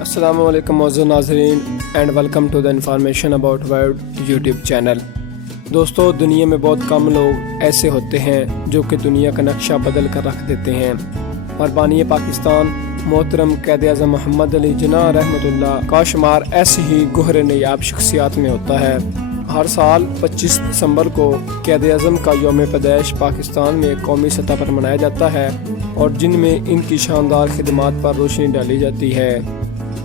السلام علیکم معزز ناظرین and welcome to the information about world YouTube channel. دوستو، دنیا میں بہت کم لوگ ایسے ہوتے ہیں جو کہ دنیا کا نقشہ بدل کر رکھ دیتے ہیں، اور بانی پاکستان محترم قائد اعظم محمد علی جناح رحمۃ اللہ کا شمار ایسی ہی گوہر نیاب شخصیات میں ہوتا ہے۔ ہر سال 25 دسمبر کو قائد اعظم کا یوم پیدائش پاکستان میں قومی سطح پر منایا جاتا ہے، اور جن میں ان کی شاندار خدمات پر روشنی ڈالی جاتی ہے۔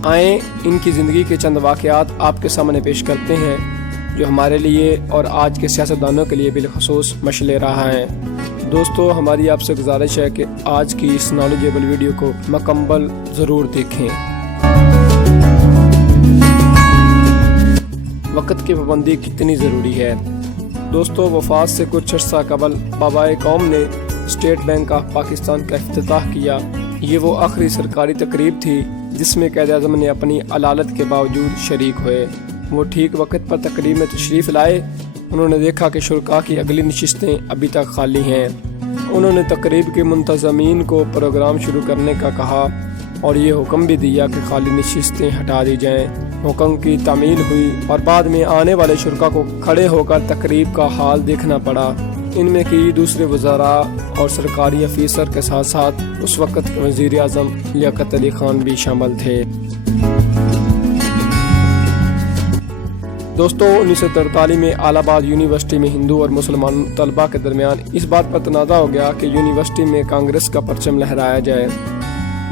آئیں ان کی زندگی کے چند واقعات آپ کے سامنے پیش کرتے ہیں جو ہمارے لیے اور آج کے سیاستدانوں کے لیے بالخصوص مشعل راہ ہیں۔ دوستو، ہماری آپ سے گزارش ہے کہ آج کی اس نالجیبل ویڈیو کو مکمل ضرور دیکھیں۔ وقت کی پابندی کتنی ضروری ہے؟ دوستو، وفات سے کچھ عرصہ قبل بابائے قوم نے اسٹیٹ بینک آف پاکستان کا افتتاح کیا۔ یہ وہ آخری سرکاری تقریب تھی جس میں قائد اعظم نے اپنی علالت کے باوجود شریک ہوئے۔ وہ ٹھیک وقت پر تقریب میں تشریف لائے۔ انہوں نے دیکھا کہ شرکاء کی اگلی نشستیں ابھی تک خالی ہیں۔ انہوں نے تقریب کے منتظمین کو پروگرام شروع کرنے کا کہا اور یہ حکم بھی دیا کہ خالی نشستیں ہٹا دی جائیں۔ حکم کی تعمیل ہوئی اور بعد میں آنے والے شرکاء کو کھڑے ہو کر تقریب کا حال دیکھنا پڑا۔ ان میں کئی دوسرے وزراء اور سرکاری افیسر کے ساتھ ساتھ اس وقت کے وزیر اعظم لیاقت علی خان بھی شامل تھے۔ دوستو، 1943 میں الہ آباد یونیورسٹی میں ہندو اور مسلمان طلباء کے درمیان اس بات پر تنازع ہو گیا کہ یونیورسٹی میں کانگریس کا پرچم لہرایا جائے۔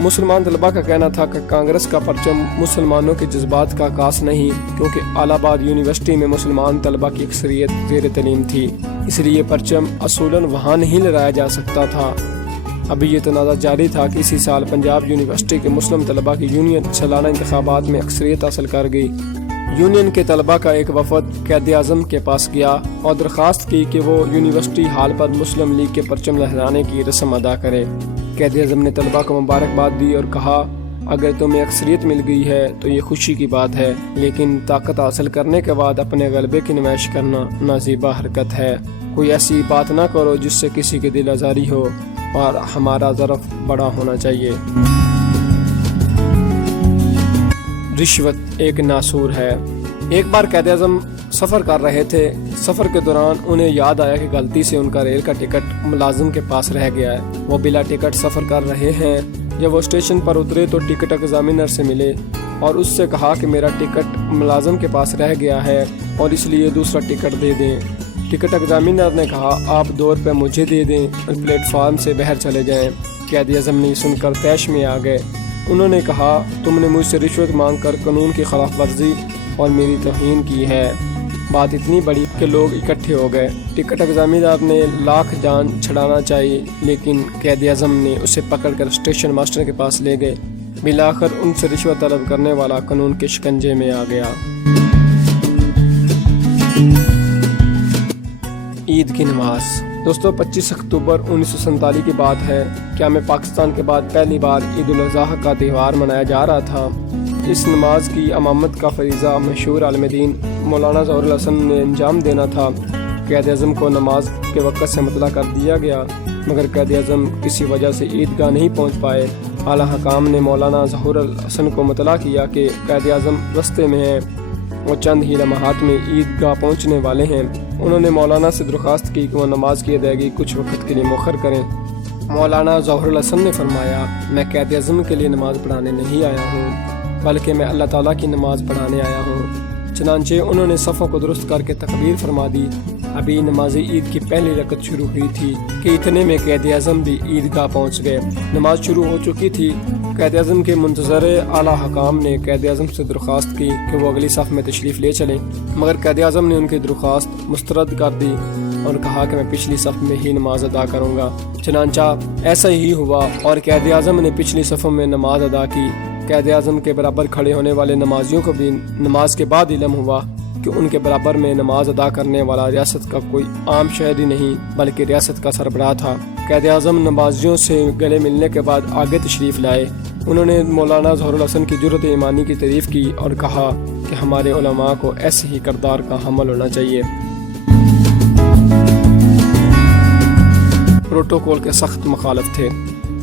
مسلمان طلباء کا کہنا تھا کہ کانگریس کا پرچم مسلمانوں کے جذبات کا عکاس نہیں، کیونکہ الہ آباد یونیورسٹی میں مسلمان طلباء کی اکثریت زیر تعلیم تھی، اس لیے پرچم اصولاً وہاں نہیں لہرایا جا سکتا تھا۔ ابھی یہ تنازع جاری تھا کہ اسی سال پنجاب یونیورسٹی کے مسلم طلباء کی یونین سالانہ انتخابات میں اکثریت حاصل کر گئی۔ یونین کے طلباء کا ایک وفد قائد اعظم کے پاس گیا اور درخواست کی کہ وہ یونیورسٹی ہال پر مسلم لیگ کے پرچم لہرانے کی رسم ادا کرے۔ قائد اعظم نے طلباء کو مبارکباد دی اور کہا، اگر تمہیں اکثریت مل گئی ہے تو یہ خوشی کی بات ہے، لیکن طاقت حاصل کرنے کے بعد اپنے غلبے کی نمائش کرنا نازیبا حرکت ہے۔ کوئی ایسی بات نہ کرو جس سے کسی کی دل آزاری ہو، اور ہمارا ظرف بڑا ہونا چاہیے۔ رشوت ایک ناسور ہے۔ ایک بار قائد اعظم سفر کر رہے تھے۔ سفر کے دوران انہیں یاد آیا کہ غلطی سے ان کا ریل کا ٹکٹ ملازم کے پاس رہ گیا ہے۔ وہ بلا ٹکٹ سفر کر رہے ہیں۔ جب وہ اسٹیشن پر اترے تو ٹکٹ ایگزامینر سے ملے اور اس سے کہا کہ میرا ٹکٹ ملازم کے پاس رہ گیا ہے اور اس لیے دوسرا ٹکٹ دے دیں۔ ٹکٹ ایگزامینر نے کہا، آپ 2 روپے مجھے دے دیں اور پلیٹ فارم سے باہر چلے جائیں۔ قائد اعظم نے سن کر طیش میں آ گئے۔ انہوں نے کہا، تم نے مجھ سے رشوت مانگ کر قانون کی خلاف ورزی اور میری توہین کی ہے۔ بات اتنی بڑی کہ لوگ اکٹھے ہو گئے۔ ٹکٹ ایگزامینر نے لاکھ جان چھڑانا چاہیے، لیکن قائد اعظم نے اسے پکڑ کر اسٹیشن ماسٹر کے پاس لے گئے۔ بالآخر ان سے رشوت طلب کرنے والا قانون کے شکنجے میں آ گیا۔ عید کی نماز۔ دوستو، 25 اکتوبر 1947 کی بات ہے۔ کیا میں پاکستان کے بعد پہلی بار عید الاضحیٰ کا تہوار منایا جا رہا تھا۔ اس نماز کی امامت کا فریضہ مشہور عالم دین مولانا ظہور الحسن نے انجام دینا تھا۔ قائد اعظم کو نماز کے وقت سے مطلع کر دیا گیا، مگر قائد اعظم کسی وجہ سے عیدگاہ نہیں پہنچ پائے۔ اعلیٰ حکام نے مولانا ظہور الحسن کو مطلع کیا کہ قائد اعظم رستے میں ہیں، وہ چند ہی لمحات میں عیدگاہ پہنچنے والے ہیں۔ انہوں نے مولانا سے درخواست کی کہ وہ نماز کی ادائیگی کچھ وقت کے لیے مؤخر کریں۔ مولانا ظہور الحسن نے فرمایا، میں قائد اعظم کے لیے نماز پڑھانے نہیں آیا ہوں، بلکہ میں اللہ تعالیٰ کی نماز پڑھانے آیا ہوں۔ چنانچہ انہوں نے صفوں کو درست کر کے تکبیر فرما دی۔ ابھی نماز عید کی پہلی رکعت شروع ہوئی تھی کہ اتنے میں قائد اعظم بھی عیدگاہ پہنچ گئے۔ نماز شروع ہو چکی تھی۔ قائد اعظم کے منتظر اعلیٰ حکام نے قائد اعظم سے درخواست کی کہ وہ اگلی صف میں تشریف لے چلیں، مگر قائد اعظم نے ان کی درخواست مسترد کر دی اور کہا کہ میں پچھلی صف میں ہی نماز ادا کروں گا۔ چنانچہ ایسا ہی ہوا اور قائد اعظم نے پچھلی صفوں میں نماز ادا کی۔ قائد اعظم کے برابر کھڑے ہونے والے نمازیوں کو بھی نماز کے بعد علم ہوا کہ ان کے برابر میں نماز ادا کرنے والا ریاست کا کوئی عام شہری نہیں بلکہ ریاست کا سربراہ تھا۔ قائد اعظم نمازیوں سے گلے ملنے کے بعد آگے تشریف لائے۔ انہوں نے مولانا ظہور الحسن کی جرأت ایمانی کی تعریف کی اور کہا کہ ہمارے علماء کو ایسے ہی کردار کا حامل ہونا چاہیے۔ پروٹوکول کے سخت مخالف تھے۔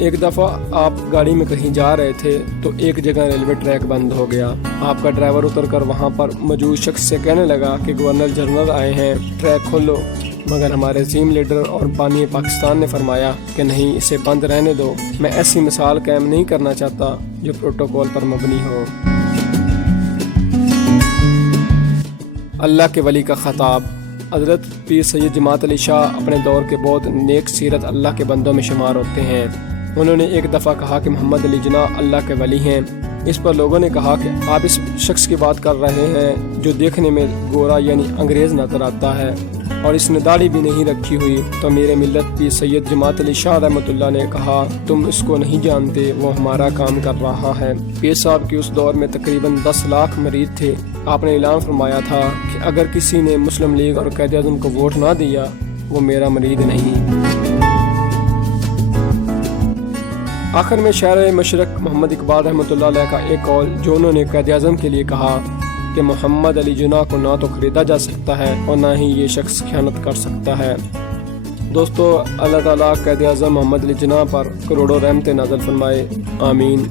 ایک دفعہ آپ گاڑی میں کہیں جا رہے تھے تو ایک جگہ ریلوے ٹریک بند ہو گیا۔ آپ کا ڈرائیور اتر کر وہاں پر موجود شخص سے کہنے لگا کہ گورنر جنرل آئے ہیں، ٹریک کھولو، مگر ہمارے عظیم لیڈر اور بانی پاکستان نے فرمایا کہ نہیں، اسے بند رہنے دو۔ میں ایسی مثال قائم نہیں کرنا چاہتا جو پروٹوکول پر مبنی ہو۔ اللہ کے ولی کا خطاب۔ حضرت پیر سید جماعت علی شاہ اپنے دور کے بہت نیک سیرت اللہ کے بندوں میں شمار ہوتے ہیں۔ انہوں نے ایک دفعہ کہا کہ محمد علی جناح اللہ کے ولی ہیں۔ اس پر لوگوں نے کہا کہ آپ اس شخص کی بات کر رہے ہیں جو دیکھنے میں گورا یعنی انگریز نظر آتا ہے اور اس نے داڑھی بھی نہیں رکھی ہوئی۔ تو میرے ملت پیر سید جماعت علی شاہ رحمۃ اللہ نے کہا، تم اس کو نہیں جانتے، وہ ہمارا کام کر رہا ہے۔ پیر صاحب کی اس دور میں تقریباً 10 لاکھ مرید تھے۔ آپ نے اعلان فرمایا تھا کہ اگر کسی نے مسلم لیگ اور قائد اعظم کو ووٹ نہ دیا وہ میرا مرید نہیں۔ آخر میں شاعر مشرق محمد اقبال رحمۃ اللہ علیہ کا ایک قول جو انہوں نے قائد اعظم کے لیے کہا کہ محمد علی جناح کو نہ تو خریدا جا سکتا ہے اور نہ ہی یہ شخص خیانت کر سکتا ہے۔ دوستو، اللہ تعالیٰ قائد اعظم محمد علی جناح پر کروڑوں رحمتیں نازل فرمائے، آمین۔